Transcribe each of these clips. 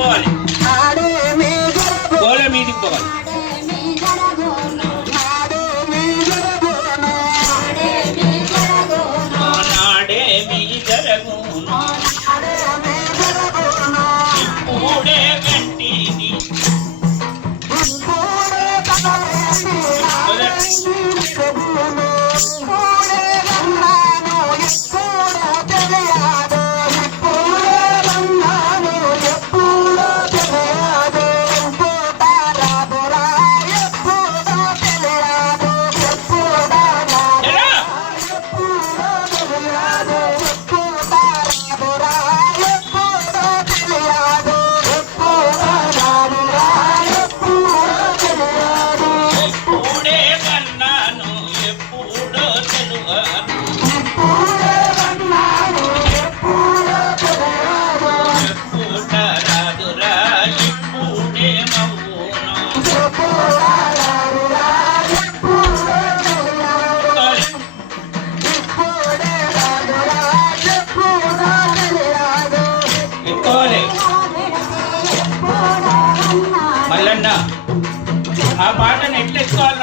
mole.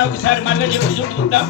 ఒకసారి మళ్ళీ చెప్పి చూసుకుంటాం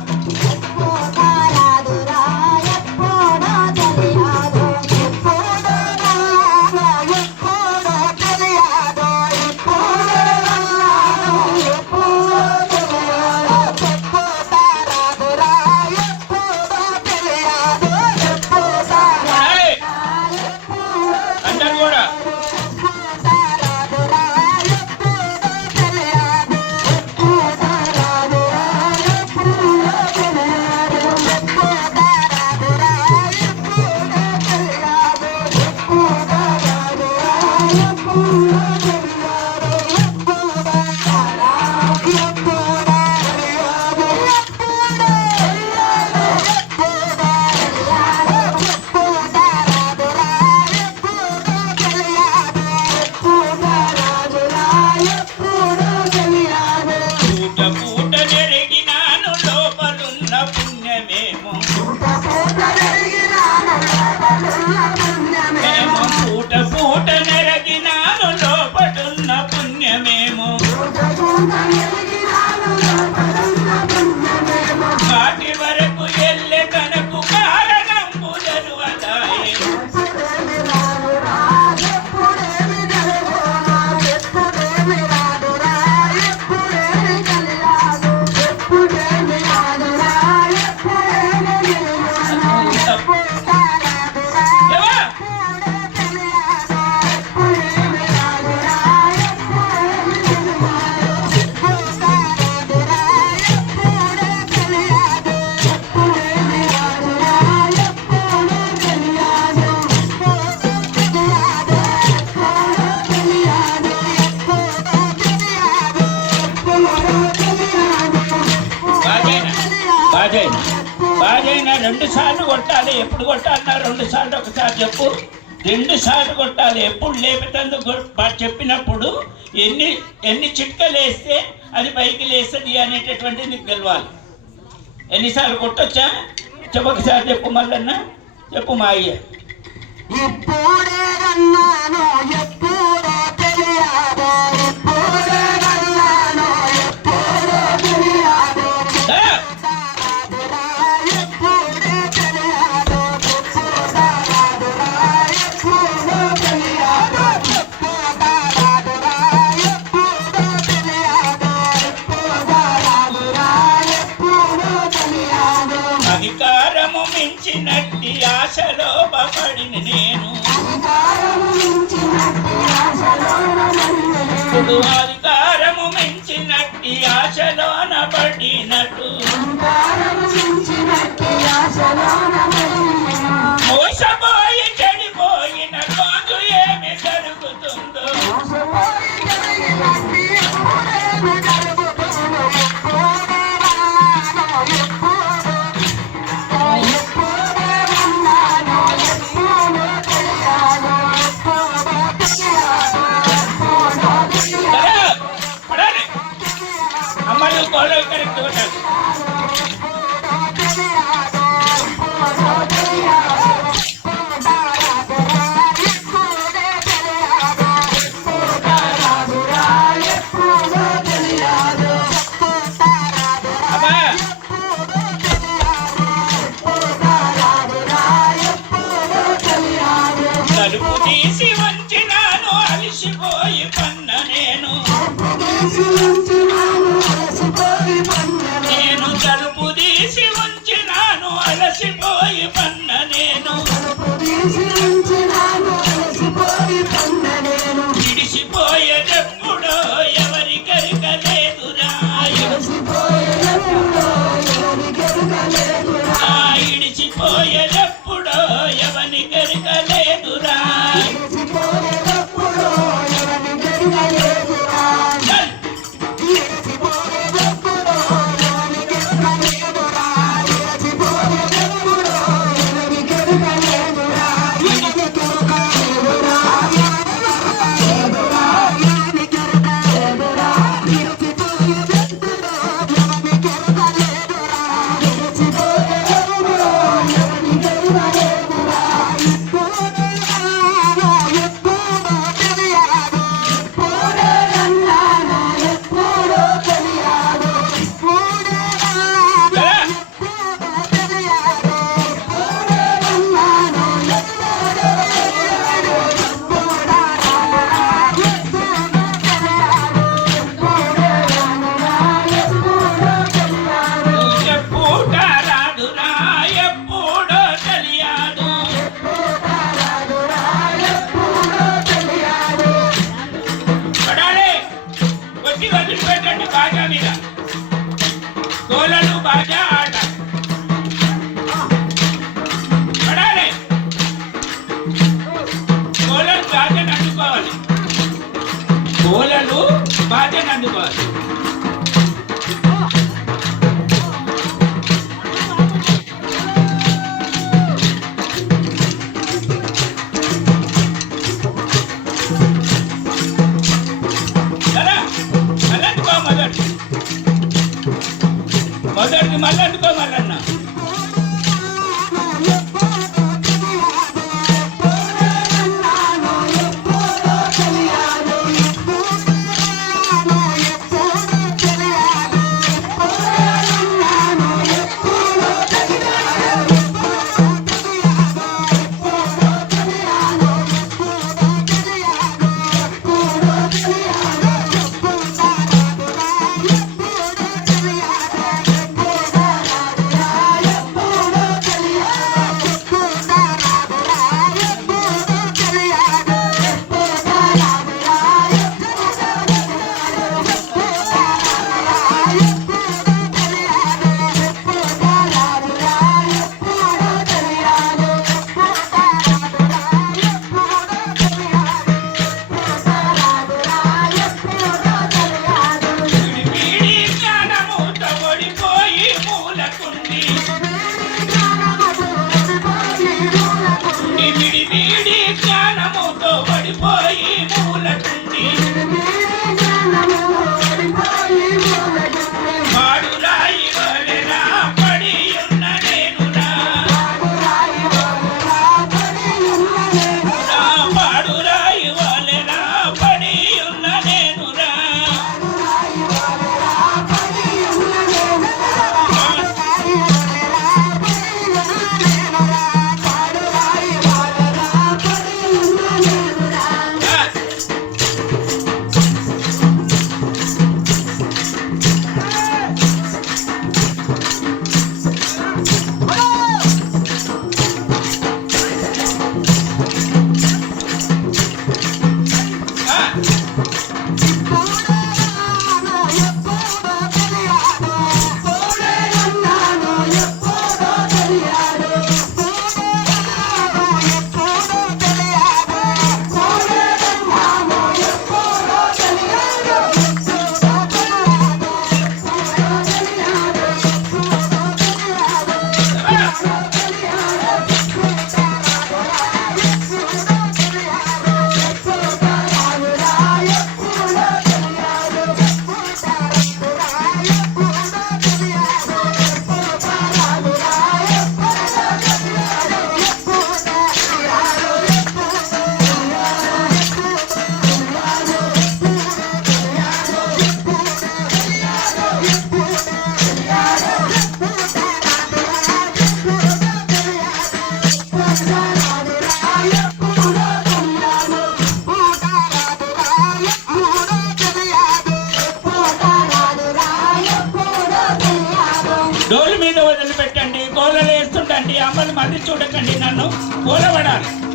రెండు సార్లు కొట్టాలి ఎప్పుడు కొట్టాలన్నా రెండు సార్లు ఒకసారి చెప్పు. రెండు సార్లు కొట్టాలి ఎప్పుడు లేపుతందుకు చెప్పినప్పుడు ఎన్ని ఎన్ని చిట్కలు వేస్తే అది పైకి లేస్తుంది అనేటటువంటిది నీకు తెలవాలి. ఎన్నిసార్లు కొట్టొచ్చా? చెప్పొకసారి చెప్పు మల్లన్న చెప్పు మా అయ్య. అధికారము మించినట్టి ఆశలోన పడినట్టు ¡Vamos a! She's my boy. 我的 ধন্যবাদ Yeah. చూడకండి నన్ను కూలబడాలి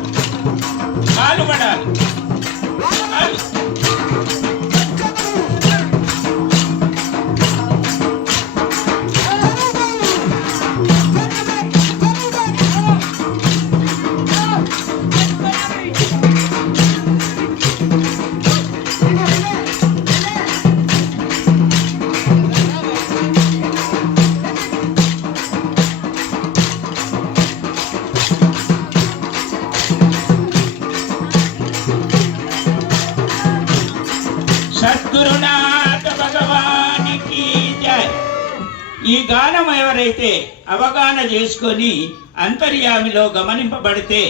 గానం ఎవరైతే అవగాహన చేసుకొని అంతర్యామిలో గమనింపబడితే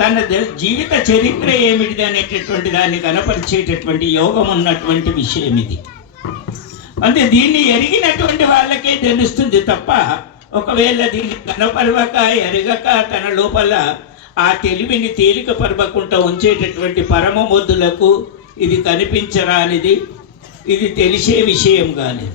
తన జీవిత చరిత్ర ఏమిటిది అనేటటువంటి దాన్ని కనపరిచేటటువంటి యోగం ఉన్నటువంటి విషయం ఇది అంటే దీన్ని ఎరిగినటువంటి వాళ్ళకే తెలుస్తుంది తప్ప ఒకవేళ దీన్ని కనపరవక ఎరగక తన లోపల ఆ తెలివిని తేలిక పరవకుండా ఉంచేటటువంటి పరమ మొద్దులకు ఇది కనిపించరానిది ఇది తెలిసే విషయం కానిది.